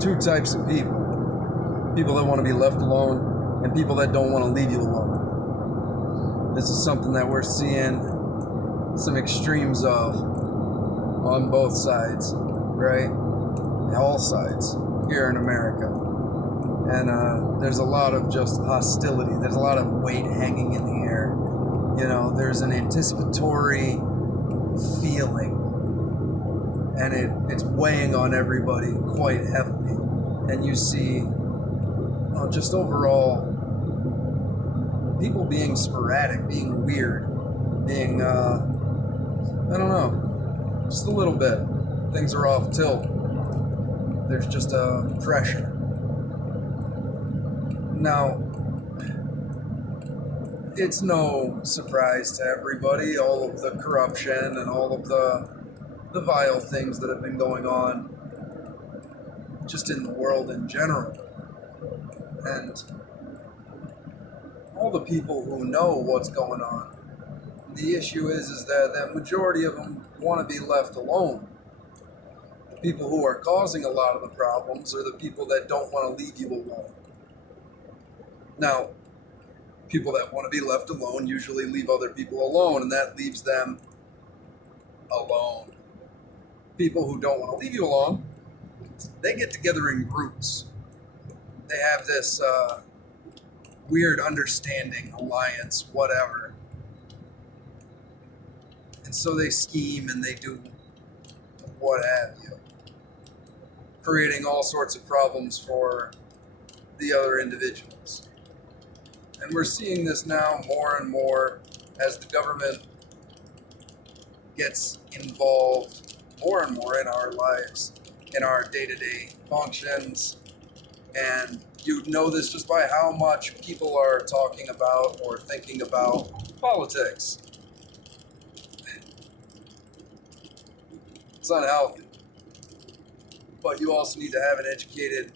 two types of people. People that want to be left alone and people that don't want to leave you alone. This is something that we're seeing some extremes of on both sides, right? All sides here in America. And there's a lot of just hostility. There's a lot of weight hanging in the air. You know, there's an anticipatory feeling, and it's weighing on everybody quite heavily. And you see just overall people being sporadic, being weird, being, I don't know, just a little bit. Things are off tilt. There's just a pressure. Now, it's no surprise to everybody, all of the corruption and all of the vile things that have been going on just in the world in general. And all the people who know what's going on, the issue is that the majority of them want to be left alone. The people who are causing a lot of the problems are the people that don't want to leave you alone. Now, people that want to be left alone usually leave other people alone, and that leaves them alone. People who don't want to leave you alone, they get together in groups. They have this weird understanding, alliance, whatever. And so they scheme and they do what have you, creating all sorts of problems for the other individuals. And we're seeing this now more and more as the government gets involved more and more in our lives, in our day-to-day functions. And you know this just by how much people are talking about or thinking about politics. It's unhealthy. But you also need to have an educated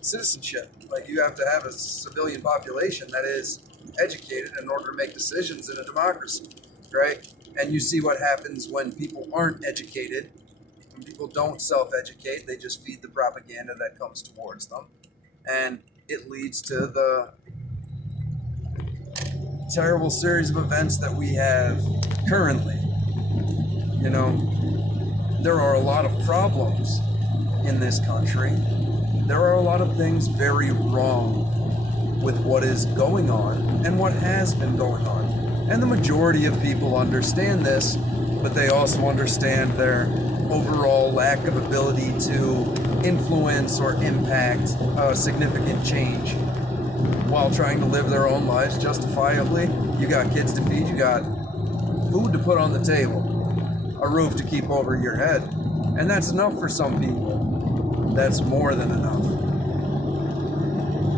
citizenship. Like, you have to have a civilian population that is educated in order to make decisions in a democracy, right? And you see what happens when people aren't educated. When people don't self-educate, they just feed the propaganda that comes towards them. And it leads to the terrible series of events that we have currently. You know, there are a lot of problems in this country. There are a lot of things very wrong with what is going on and what has been going on. And the majority of people understand this, but they also understand their overall lack of ability to influence or impact significant change while trying to live their own lives justifiably. You got kids to feed, you got food to put on the table, a roof to keep over your head. And that's enough for some people. That's more than enough.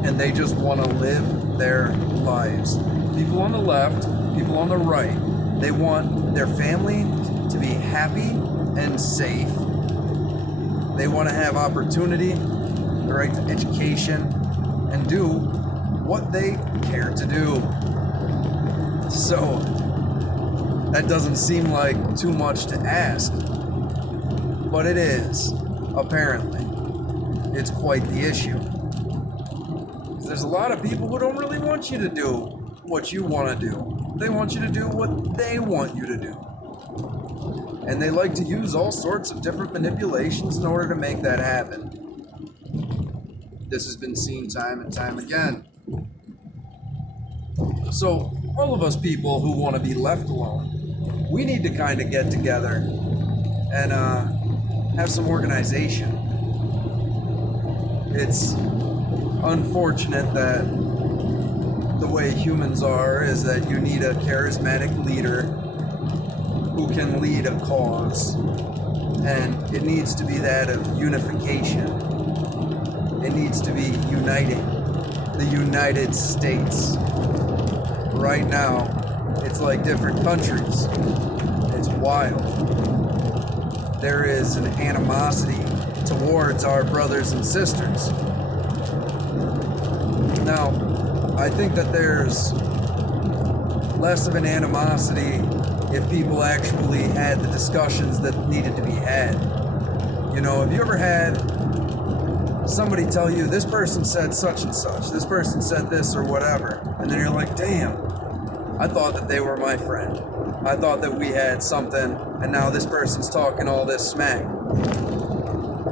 And they just want to live their lives. People on the left, people on the right, they want their family to be happy and safe. They want to have opportunity, the right to education, and do what they care to do. So, that doesn't seem like too much to ask, but it is, apparently. It's quite the issue. There's a lot of people who don't really want you to do what you want to do. They want you to do what they want you to do. And they like to use all sorts of different manipulations in order to make that happen. This has been seen time and time again. So, all of us people who want to be left alone, we need to kind of get together and have some organization. It's unfortunate that the way humans are is that you need a charismatic leader who can lead a cause, and it needs to be that of unification. It needs to be uniting the United States. Right now, it's like different countries. It's wild. There is an animosity towards our brothers and sisters. Now, I think that there's less of an animosity if people actually had the discussions that needed to be had. You know, have you ever had somebody tell you, this person said such and such, this person said this or whatever, and then you're like, damn, I thought that they were my friend. I thought that we had something, and now this person's talking all this smack.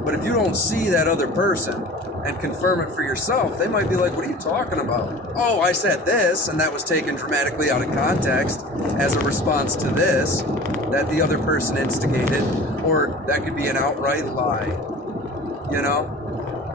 But if you don't see that other person and confirm it for yourself, they might be like, what are you talking about? Oh, I said this, and that was taken dramatically out of context as a response to this that the other person instigated, or that could be an outright lie. You know?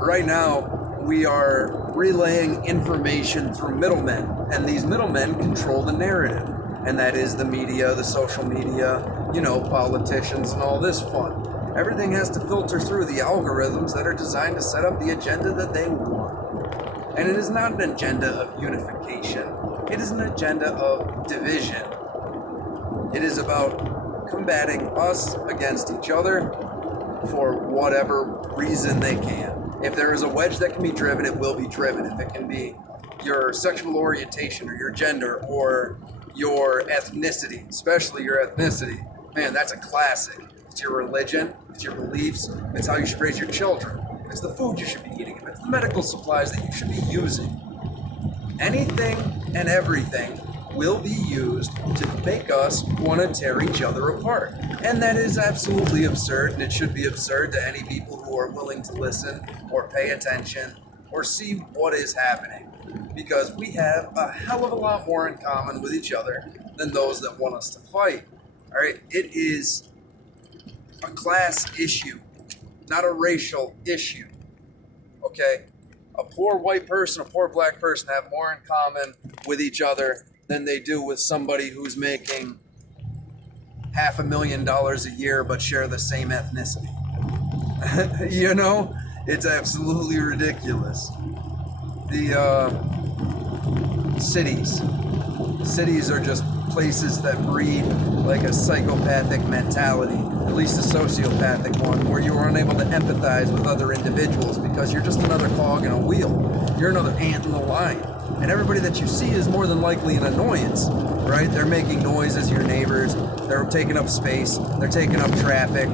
Right now, we are relaying information through middlemen, and these middlemen control the narrative. And that is the media, the social media, you know, politicians, and all this fun. Everything has to filter through the algorithms that are designed to set up the agenda that they want. And it is not an agenda of unification. It is an agenda of division. It is about combating us against each other for whatever reason they can. If there is a wedge that can be driven, it will be driven. If it can be your sexual orientation or your gender or your ethnicity, especially your ethnicity, man, that's a classic. It's your religion, it's your beliefs, it's how you should raise your children, it's the food you should be eating, it's the medical supplies that you should be using. Anything and everything will be used to make us want to tear each other apart. And that is absolutely absurd, and it should be absurd to any people who are willing to listen or pay attention or see what is happening. Because we have a hell of a lot more in common with each other than those that want us to fight. All right, it is a class issue, not a racial issue. Okay, a poor white person, a poor black person have more in common with each other than they do with somebody who's making $500,000 a year but share the same ethnicity. You know, it's absolutely ridiculous. The cities are just places that breed like a psychopathic mentality, at least a sociopathic one, where you are unable to empathize with other individuals because you're just another cog in a wheel. You're another ant in the line. And everybody that you see is more than likely an annoyance, right? They're making noise as your neighbors. They're taking up space. They're taking up traffic.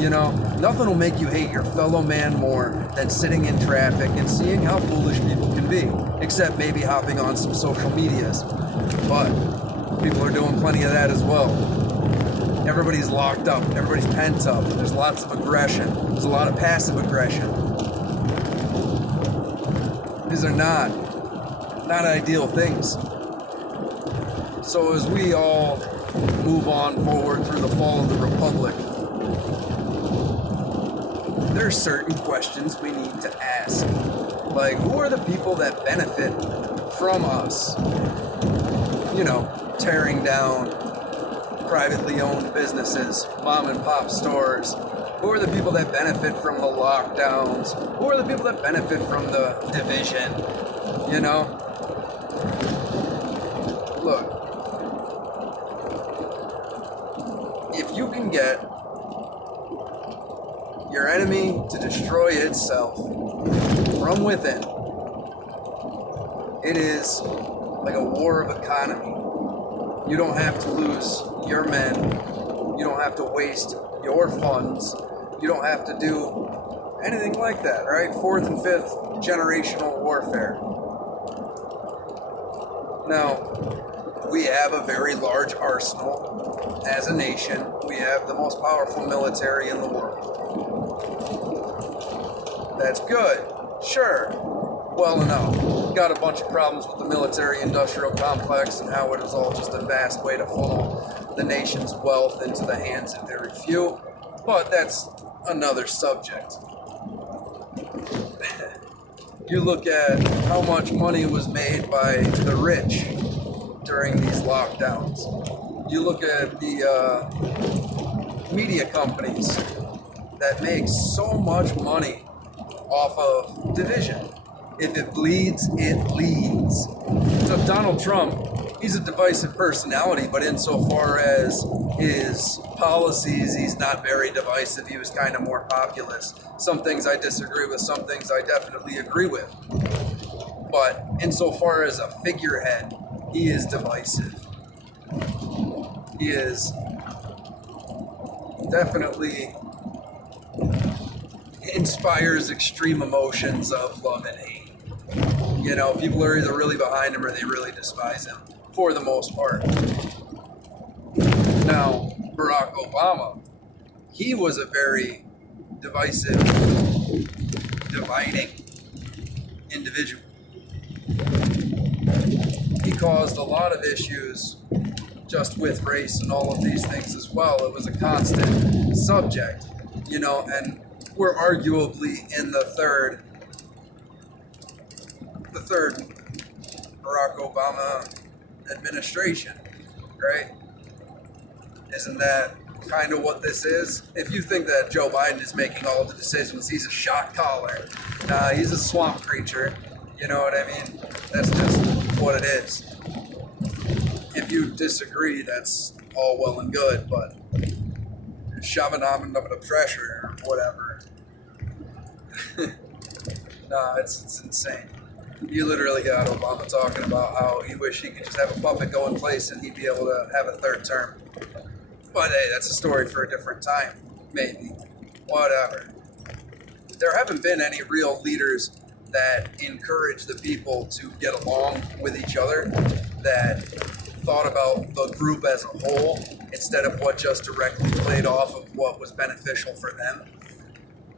You know, nothing will make you hate your fellow man more than sitting in traffic and seeing how foolish people can be, except maybe hopping on some social medias. But people are doing plenty of that as well. Everybody's locked up. Everybody's pent up. There's lots of aggression. There's a lot of passive aggression. These are not ideal things. So as we all move on forward through the fall of the Republic, there are certain questions we need to ask. Like, who are the people that benefit from us? You know, tearing down privately owned businesses, mom and pop stores. Who are the people that benefit from the lockdowns? Who are the people that benefit from the division? You know? Look, if you can get your enemy to destroy itself from within, it is like a war of economy. You don't have to lose your men. You don't have to waste your funds. You don't have to do anything like that, right? 4th and 5th generational warfare. Now, we have a very large arsenal as a nation. We have the most powerful military in the world. That's good, sure, well enough. Got a bunch of problems with the military-industrial complex and how it is all just a vast way to funnel the nation's wealth into the hands of very few, but that's another subject. You look at how much money was made by the rich during these lockdowns. You look at the media companies that make so much money off of division. If it bleeds, it leads. So Donald Trump, he's a divisive personality, but insofar as his policies, he's not very divisive. He was kind of more populist. Some things I disagree with, some things I definitely agree with. But insofar as a figurehead, he is divisive. He is definitely inspires extreme emotions of love and hate. You know, people are either really behind him or they really despise him, for the most part. Now, Barack Obama, he was a very divisive, dividing individual. He caused a lot of issues just with race and all of these things as well. It was a constant subject, you know, and we're arguably in the third Barack Obama administration, right? Isn't that kind of what this is? If you think that Joe Biden is making all of the decisions, he's a shot caller. He's a swamp creature. You know what I mean? That's just what it is. If you disagree, that's all well and good, but shoving on under the pressure or whatever. Nah, it's insane. You literally got Obama talking about how he wished he could just have a puppet go in place and he'd be able to have a third term. But hey, that's a story for a different time. Maybe. Whatever. There haven't been any real leaders that encourage the people to get along with each other, that thought about the group as a whole instead of what just directly played off of what was beneficial for them.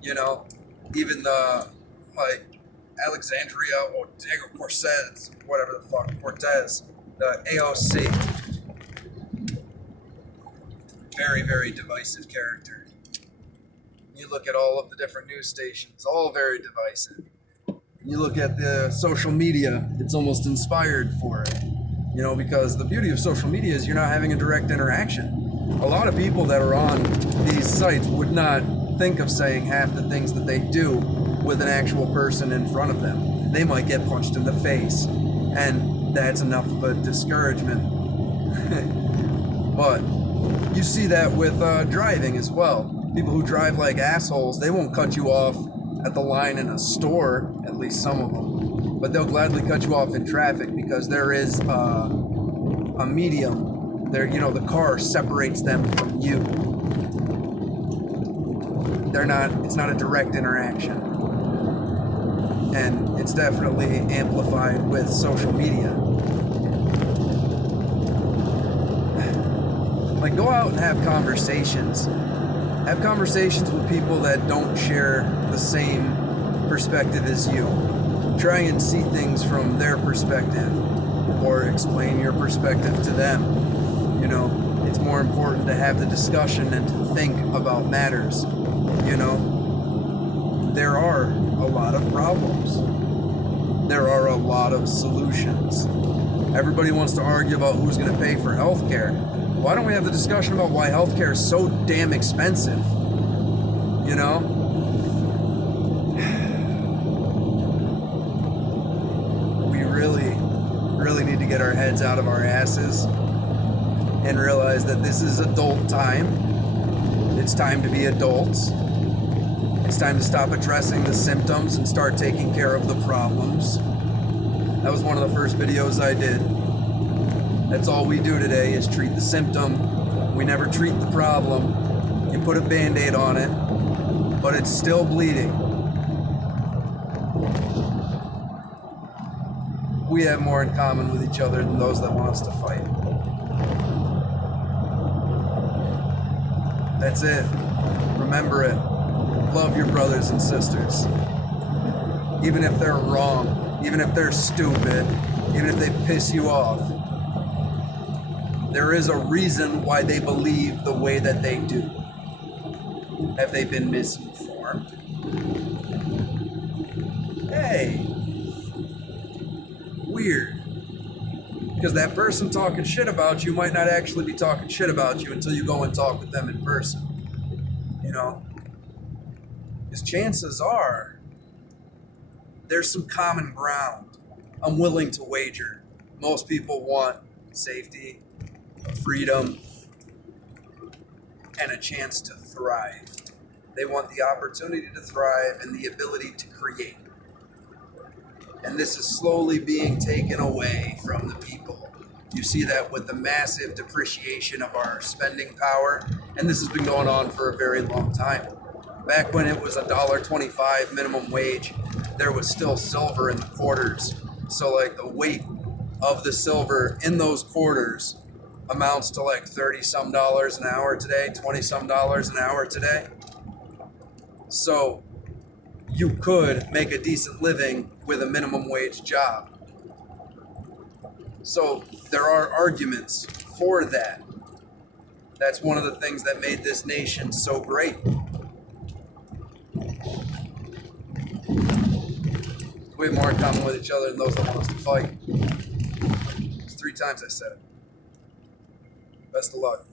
You know, even the, like, Alexandria Ocasio-Cortez, whatever the fuck, Cortez, the AOC. Very, very divisive character. You look at all of the different news stations, all very divisive. You look at the social media, it's almost inspired for it. You know, because the beauty of social media is you're not having a direct interaction. A lot of people that are on these sites would not think of saying half the things that they do with an actual person in front of them. They might get punched in the face, and that's enough of a discouragement. But you see that with driving as well. People who drive like assholes, they won't cut you off at the line in a store, at least some of them, but they'll gladly cut you off in traffic because there is a medium there. You know, the car separates them from you. It's not a direct interaction, and it's definitely amplified with social media. Like, go out and have conversations. Have conversations with people that don't share the same perspective as you. Try and see things from their perspective, or explain your perspective to them. You know, it's more important to have the discussion and to think about matters. You know, there are a lot of problems. There are a lot of solutions. Everybody wants to argue about who's going to pay for healthcare. Why don't we have the discussion about why healthcare is so damn expensive? You know? We really need to get our heads out of our asses and realize that this is adult time. It's time to be adults. It's time to stop addressing the symptoms and start taking care of the problems. That was one of the first videos I did. That's all we do today is treat the symptom. We never treat the problem. You put a Band-Aid on it, but it's still bleeding. We have more in common with each other than those that want us to fight. That's it. Remember it. Love your brothers and sisters. Even if they're wrong, even if they're stupid, even if they piss you off. There is a reason why they believe the way that they do. Have they been misinformed? Hey. Weird. Because that person talking shit about you might not actually be talking shit about you until you go and talk with them in person. You know? Because chances are there's some common ground. I'm willing to wager. Most people want safety, freedom, and a chance to thrive. They want the opportunity to thrive and the ability to create. And this is slowly being taken away from the people. You see that with the massive depreciation of our spending power, and this has been going on for a very long time. Back when it was $1.25 minimum wage, there was still silver in the quarters. So like the weight of the silver in those quarters amounts to like 30 some dollars an hour today, 20 some dollars an hour today. So you could make a decent living with a minimum wage job. So there are arguments for that. That's one of the things that made this nation so great. We have more in common with each other than those that want us to fight. It's 3 times I said it. Best of luck.